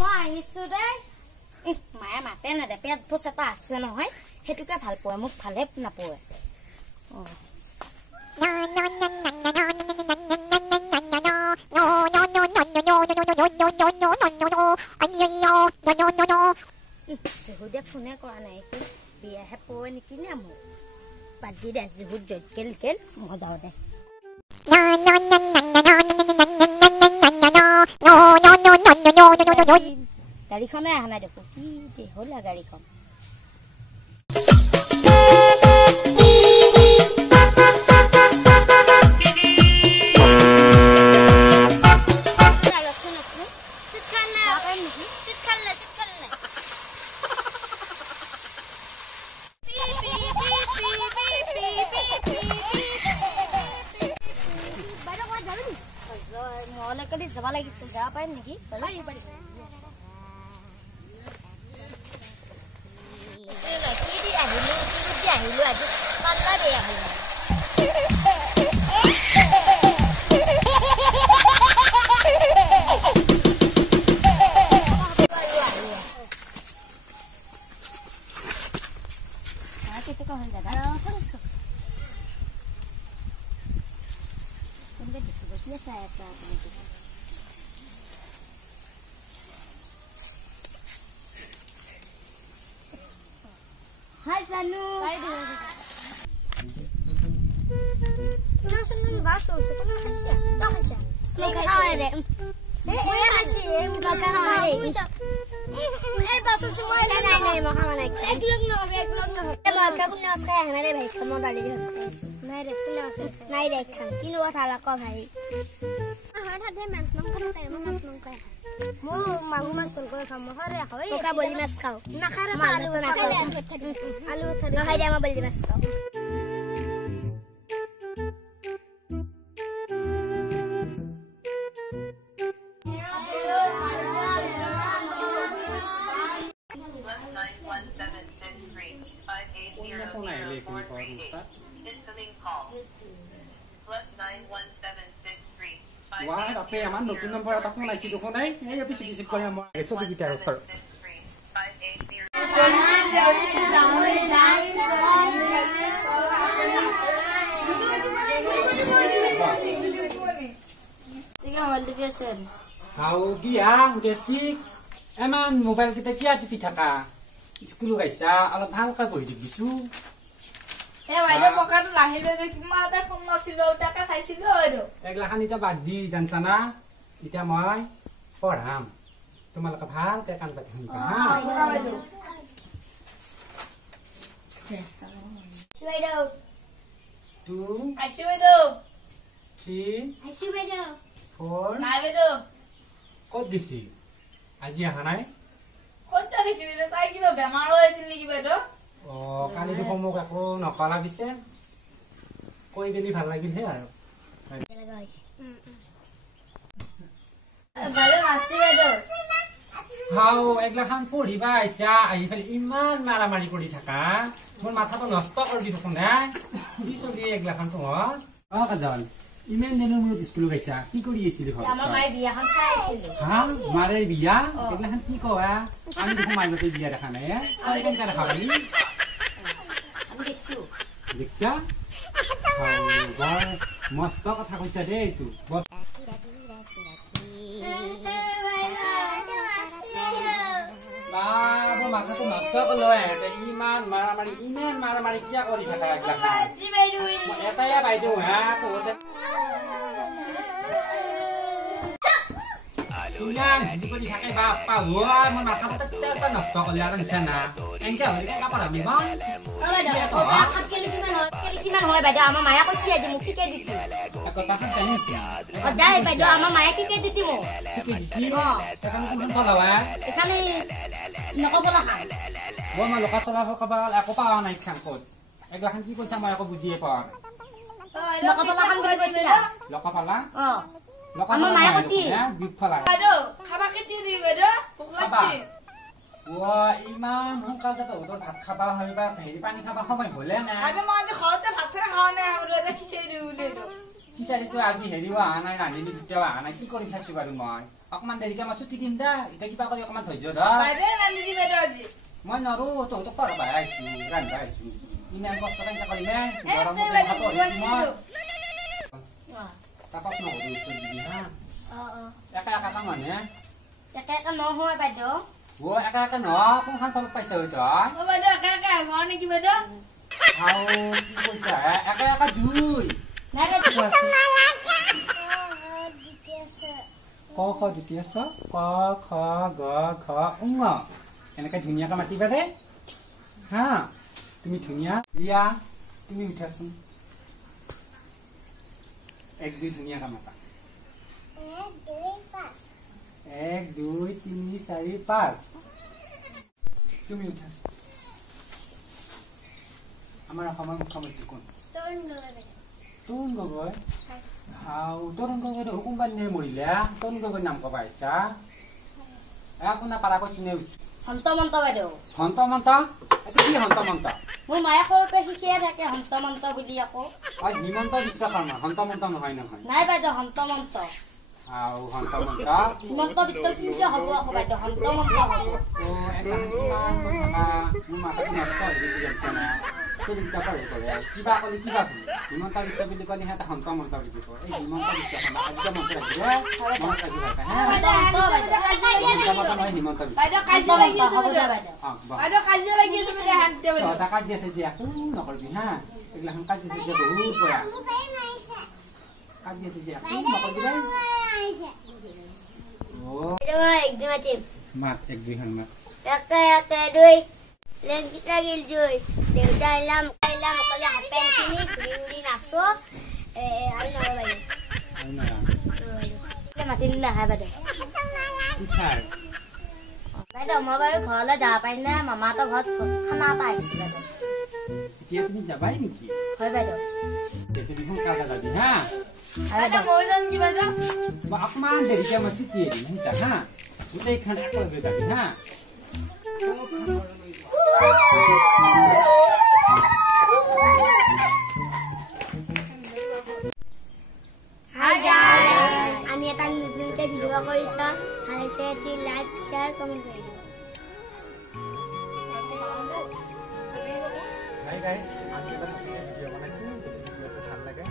মই আহিছো দে মায়ে মাতে না দে পেট পোছ এটা আছে নহয় হেতুকে ভাল পোৱা মোক ভালে নাপোৱে জহুদে ফোনে কৰা নাই বিয়াহে পোৱে নেকি না মোক বাদ দি দে জহুদ জইকেল কেল মই যাওঁ দে গাড়ীখনে অহা নাই দেখো কি হ'ল গাড়ীখন মহলে যাব লাগিছিল যাব পাৰিম নেকি আহিলো আজি পাল্লা দে আহিলো Hai Zanu. Hai dia. Jangan senang basuh, sekarang kasih. Tak kasih. Makan ada. Kasih. Makan ada. Basuh semua. Nei, makan ada. Ek log na. Makan pun nak saya. Nai deh, kamu dah lihat. Nai deh, pun nak saya. Nai deh, kan. Kini awak salah kau hari. Ada mas mangkar tay mas mangkar. Mo magu mas sulko kamu hari aku. Kau beli mas kau. Nak hari alu alu tadi. Nak hari ama beli mas kau. Wah, tapi aman nutun nomor tak pun nasi dukun ay, ay tapi sikit kau yang mau esok kita offer. Tiga wali biasa. Kau dia, gestik, eman mobile kita kia di pitaka. Sekolah kaisa, alat hal kau boleh dibisu. বাইদেউ পকাটো লাহিলে কিমান এটা phone নছিলো তাকে চাইছিলো আৰু একলাখান এটা বাদ দি জানছানা এতিয়া মই পঢ়াম তোমালোকে ভালকে কাণ পাতি শুনিবা হা বাইদেউ Suedo. 2 আইছি বাইদেউ 3 Asu bedo. 4 নাই বাইদেউ ক'ত দিছি আজি আহা নাই ক'ত গৈছি বাইদেউ তাই কিবা বেমাৰ হৈছিল নেকি বাইদেউ অ কালি তো মোক একো নকলা পিছে কৈ গেলি ভাল লাগিল হে আৰু Guys. Balo asu bedo. হাও একলাখান পঢ়িবা আইছা আহি ফেলে ইমান মাৰামাৰি কৰি থাকা মোৰ মাথাটো নষ্ট কৰি দি থাকো না কি চলি একলাখান তোমাৰ অ কাজন ইমান দিনৰ মূৰত স্কুল গৈছা কি কৰি আছিল ঘৰত আমাৰ মাই বিয়াখন চাই আছিল হা মাৰে বিয়া একলাখান কি কোৱা আমি দেখো মাইতে বিয়া দেখা নাই আমি কেনেকা দেখা পালি আমি দেখছো দেখছা বৰ মস্ত কথা কৈছা দেই এইটো বস বাবু মাথাটো নষ্ট কৰিলো ইমান মাৰামাৰি কিয় কৰি থাকা একলাখান এটাই বাইদেউ হা তোতে ইমান হেৰি কৰি থাকে বাপ্পা হোৱা মোৰ মাথাটো তেতিয়াৰ নষ্ট কৰিলে আৰু নিচানা এনেকে হ'লে কাপোৰ আমি বন কিমান হয় বাইদেউ আমাৰ মায়া কৈছে আজি মোক শিকাই দিছে আকৌ পাছত জানি অদাই বাইদেউ আমাৰ মায়া শিকাই দিছে মোক শিকাই দিছি সেখানে কোন ফলাৱা এখানে নকবলা খান মই লোকা চলা কবা একো পাৱা নাই খান ক'ত একলাখান কি কৈছা মই একো বুজিয়ে পোৱা নকবলা খান বুলি কৈছিলা লোকা পালা লোকা আমাৰ মায়া কতি বিপ ফলা বাইদেউ খাবা কেতি দি বাইদেউ ভোক লাগছি ও ইমান সোনকালে তো ভাত খাবা হইবা হেৰি পানী খাবা সময় হলে না আগে মই আজি ঘৰতে ভাত খাওয়া নাই আৰু এটা খিচাৰি দিও দে খিচাৰিটো আজি হেৰিও অহা নাই ৰান্ধিনি তেতিয়াও অহা নাই কি কৰি খাইছো বাৰু মই অকমান দেৰিকে মই ছুটি দিম দে এতিয়া কিবা কৰি অকমান ধৈৰ্য ধৰ বাইদেউ ৰান্ধি দি বাইদেউ আজি মই নৰো তহঁতক পঢ়াব আহিছো ৰান্ধবা আহিছো ইমান কষ্ট কেনেকে কৰিম গৰমত ভাত মই তাপক নকৰো উত্তৰ দিবি হা একা একা কাম মানে একে একে নহয় বাইদেউ একা একা নহয় কোনখন ফল পাইছে তই বাইদেউ একে একে ঘৰ নেকি বাইদেউ কি কৈছা একা একা দুই নাই বাইদেউ ক খ দ্বিতীয় ছ ক খ গ ঘ ঙ এনেকে ধুনীয়াকে মাতিবা দে হা তুমি ধুনীয়া ৰিয়া তুমি উঠাচোন 1 2 ধুনীয়াকে মাতা 1 2 3 4 5 তুমি উঠাচোন আমাৰ অসমৰ মুখ্যমন্ত্ৰী কোন তৰুণ গগৈ তৰুণ গগৈ কোনবাৰ নে মৰিলা তৰুণ গগৈৰ নাম কবা আহিছা কোনা পাৰা কৈছো নে হন্তমন্ত বাইদেউ হন্তমন্ত এইটো কি হন্তমন্ত মোৰ মায়ে সৰুৰ পৰা শিকিয়ে থাকে হন্তমন্ত বুলি আকৌ হিমন্ত বিশ্ব শৰ্মা হন্তমন্ত নহয় নহয় নাই বাইদেউ হন্তমন্ত হন্তমন্ত হিমন্ত বিশ্ব কি হ'ব আকৌ বাইদেউ হন্তমন্ত হ'ব মোৰ মাথাটো নষ্ট হৈ গৈছে না কিবা কৰে কিবা কলি কিবা বুলি হিমন্ত বিশ্ব বুলি কলি সিহঁতে হন্তমন্ত বুলি কয় এই হিমন্ত বিশ্ব শৰ্মা একদম মনত ৰাখিব হিমন্ত বিশ্ব কাজিয়া লাগি আছে কাজিয়া চাজিয়া একো নকৰিবি হা এইগিলাখন কাজিয়া চাজিয়া বহুত বেয়া কাজিয়া চাজিয়া একো নকৰিবি মাত 1 2 খন মাত একে একে দুই লাগিল জুই দেউতা ইলাম অকলে হাত পেন কিনি ঘূৰি ঘূৰি নাচো আৰু নৰবাই মাতিনি নাখায় বাইদেউ বাইদেউ মই বাৰু ঘৰলৈ যাব পাৰিম নে মামাহঁতৰ ঘৰত খানা এটা আহিছিল বাইদেউ এতিয়া তুমি যাবাই নেকি হয় বাইদেউ তুমি সোনকালে যাবি হা মই যাম কি বাইদেউ মই অকমান দেৰিকে মই ছুটি দিম বুজিছা হা গোটেইখন একেলগে যাবি হা Hi guys, আমি এটা নতুনকে ভিডিও কৰিছা ভালছে দি লাইক শেয়াৰ কমেন্ট কৰি দিবা Hi guys, আমি এটা নতুন ভিডিও বনাইছো ভিডিওটো ভাল লাগে